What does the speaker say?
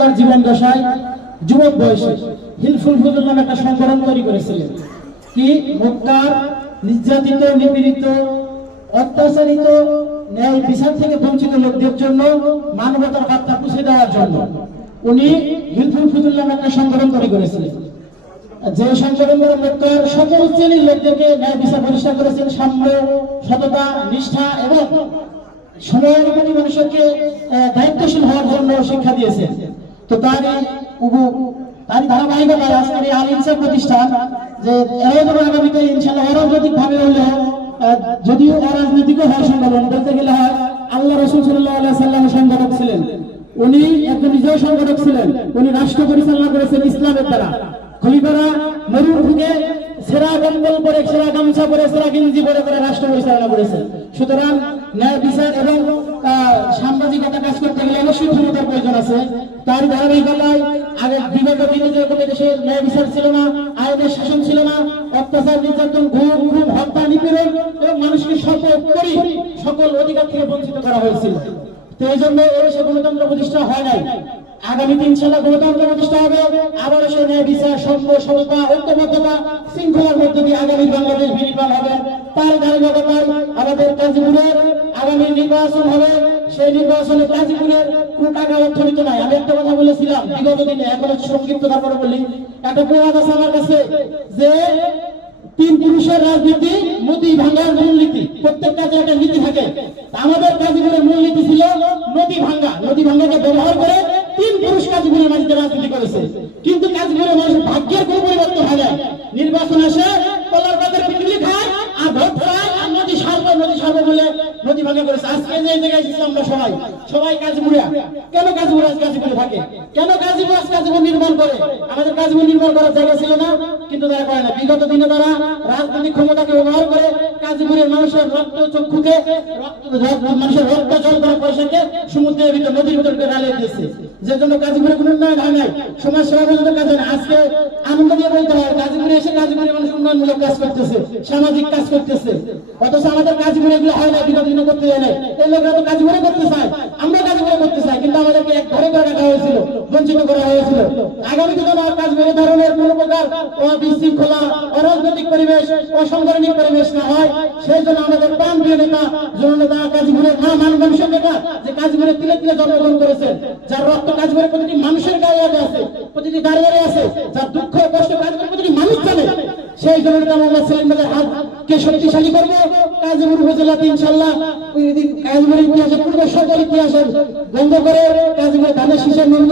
তার জীবন দশায় যুবক বয়সে হিলফুল ফুজুল নামে একটা সংগঠন তৈরি করেছিলেন। কি মক্কার নির্যাতিত, নিপীড়িত, অত্যাচারিত, ন্যায় বিচার থেকে বঞ্চিত লোকদের জন্য মানবতার বার্তা পৌঁছে দেওয়ার জন্য উনি হিলফুল ফুজুল নামে একটা সংগঠন তৈরি করেছিলেন। যে সংগঠন মক্কার সকল শ্রেণীর লোকদেরকে ন্যায় বিচার প্রতিষ্ঠা করেছেন, সাম্য, সততা, নিষ্ঠা এবং সময়ের প্রতি মানুষকে দায়িত্বশীল হওয়ার জন্য শিক্ষা দিয়েছেন। তো তারই ধারাবাহিকতায় আজকের এই আল ইনসাফ প্রতিষ্ঠান, যে এরাও আগামীতে ইনশাআল্লাহ অরাজনৈতিক ভাবে হলেও, যদিও অরাজনৈতিক হয় সংগঠন বলতে গেলে হয়, আল্লাহ রাসূল সাল্লাল্লাহু আলাইহি সাল্লামের সংগঠক ছিলেন। উনি একজন নিজেও সংগঠক ছিলেন। উনি রাষ্ট্র পরিচালনা করেছেন ইসলামের দ্বারা। খলিফারা মরুর থেকে সেরা কম্বল পরে, সেরা গামছা পরে, সেরা গেঞ্জি পরে করে রাষ্ট্র পরিচালনা করেছেন। সুতরাং ন্যায় বিচার এবং সামাজিকতা কাজ করতে গেলে অবশ্যই ক্ষমতার প্রয়োজন আছে। তার ধারাবাহিকতায় আগে বিগত দিনে যে দেশে ন্যায় বিচার ছিল না, আইনের শাসন ছিল না, অত্যাচার, নির্যাতন, ঘুম, হত্যা, নিপীড়ন এবং মানুষকে সকল অধিকার থেকে বঞ্চিত করা হয়েছিল। তো এই জন্য সে গণতন্ত্র প্রতিষ্ঠা হয় নাই। আগামীতে ইনশাআল্লাহ গণতন্ত্র প্রতিষ্ঠা হবে। আবার সে ন্যায় বিচার, সম্য, সমতা, ঐক্যবদ্ধতা, শৃঙ্খলার মধ্যে দিয়ে আগামী বাংলাদেশ বিনির্মাণ হবে। তার ধারাবাহিকতায় আমাদের গাজীপুরের আগামী নির্বাচন হবে। সেই নির্বাচনে গাজীপুরের কোন টাকা অর্থনীতি নাই। আমি একটা কথা বলেছিলাম বিগত দিনে, এখনো সংক্ষিপ্ত তারপরে বলি। একটা প্রবাদ আছে আমার কাছে যে তিন পুরুষের রাজনীতি, নদী ভাঙ্গার মূলনীতি। প্রত্যেক কাজে একটা নীতি থাকে। আমাদের গাজীপুরের মূলনীতি ছিল নদী ভাঙ্গা। নদী ভাঙ্গাকে ব্যবহার করে তিন পুরুষ গাজীপুরের মাটিতে রাজনীতি করেছে। কিন্তু গাজীপুরের মানুষের ভাগ্যের কোনো পরিবর্তন হয় না। নির্বাচন আসে, কলার পাতের পিটুলি খায় আর ভোট পায় আর নদী সারবে বলে নদী ভাঙ্গা করেছে। আজকে যে জায়গায় এসেছি আমরা সবাই গাজীপুরিয়া। কেন গাজীপুর আজ গাজীপুরে থাকে? কেন গাজীপুর আজ গাজীপুর নির্মাণ করে? আমাদের গাজীপুর নির্মাণ করার জায়গা ছিল না, কিন্তু তারা করে না। বিগত দিনে তারা রাজনৈতিক ক্ষমতাকে ব্যবহার করে গাজীপুরের মানুষের রক্ত চক্ষুকে, মানুষের রক্ত জল করা পয়সাকে সমুদ্রের ভিতর, নদীর ভিতর ঢালিয়ে দিয়েছে। যে জন্য গাজীপুরে কোনো উন্নয়ন হয় নাই, সমাজ সেবা পর্যন্ত কাজ হয় না। আজকে আনন্দ দিয়ে বলতে হয় গাজীপুরে এসে গাজীপুরের মানুষ উন্নয়নমূলক কাজ করতেছে, সামাজিক কাজ করতেছে। অথচ আমাদের গাজীপুরে এগুলো হয় না, বিগত দিনে করতে যায় না। এই লোকরা তো গাজীপুরে করতে চায়, আমরা গাজীপুরে করতে চাই, কিন্তু আমাদেরকে এক ঘরে করে রাখা হয়েছিল, বঞ্চিত করা হয়েছিল। আগামীতে যেন গাজীপুরে ধরনের কোন প্রকার বিশৃঙ্খলা, অরাজনৈতিক পরিবেশ, অসাংগঠনিক পরিবেশ না হয়, সেই জন্য আমাদের প্রাণ প্রিয় নেতা, জননেতা, গাজীপুরের মানুষের নেতা, যে গাজীপুরে তিলে তিলে জন্মগ্রহণ করেছেন, যার রক্ত গাজীপুরের প্রতিটি মানুষের গায়ে আছে, প্রতিটি দাঁড়িয়ে আছে, যার দুঃখ কষ্ট গাজীপুরের প্রতিটি মানুষ জানে, সেই জননেতা মোহাম্মদ সেলিম ভাইয়ের হাতকে শক্তিশালী করবো। গাজীপুর উপজেলাতে ইনশাআল্লাহ গাজীপুরের ইতিহাসে, পূর্ব সকল ইতিহাসের বন্ধ করে গাজীপুরের ধানের শীষের নিম্ন